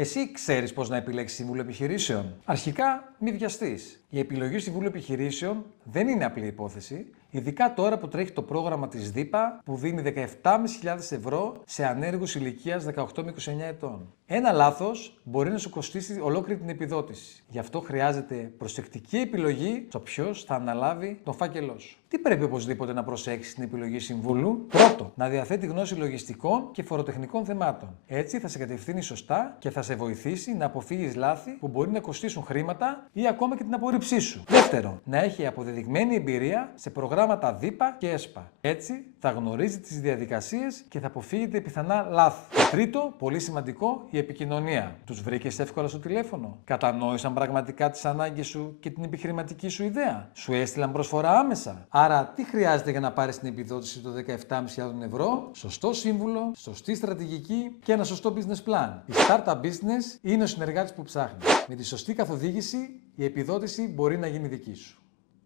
Εσύ ξέρεις πώς να επιλέξεις σύμβουλο επιχειρήσεων? Αρχικά, μη βιαστείς. Η επιλογή σύμβουλου επιχειρήσεων δεν είναι απλή υπόθεση, ειδικά τώρα που τρέχει το πρόγραμμα της ΔΥΠΑ που δίνει 17.500 ευρώ σε ανέργους ηλικίας 18 με 29 ετών. Ένα λάθος μπορεί να σου κοστίσει ολόκληρη την επιδότηση. Γι' αυτό χρειάζεται προσεκτική επιλογή στο ποιος θα αναλάβει τον φάκελό σου. Τι πρέπει οπωσδήποτε να προσέξεις στην επιλογή συμβούλου? Πρώτο, να διαθέτει γνώση λογιστικών και φοροτεχνικών θεμάτων. Έτσι θα σε κατευθύνει σωστά και θα σε βοηθήσει να αποφύγεις λάθη που μπορεί να κοστίσουν χρήματα ή ακόμα και την απορρίψή σου. Δεύτερο, να έχει αποδεδειγμένη εμπειρία σε προγράμματα ΔΥΠΑ και ΕΣΠΑ. Έτσι θα γνωρίζει τις διαδικασίες και θα αποφύγετε πιθανά λάθη. Τρίτο, πολύ σημαντικό, η επικοινωνία. Τους βρήκες εύκολα στο τηλέφωνο? Κατανόησαν πραγματικά τις ανάγκες σου και την επιχειρηματική σου ιδέα? Σου έστειλαν προσφορά άμεσα? Άρα, τι χρειάζεται για να πάρεις την επιδότηση των 17.500 ευρώ? Σωστό σύμβουλο, σωστή στρατηγική και ένα σωστό business plan. Η Startup Business είναι ο συνεργάτης που ψάχνεις. Με τη σωστή καθοδήγηση, η επιδότηση μπορεί να γίνει δική σου.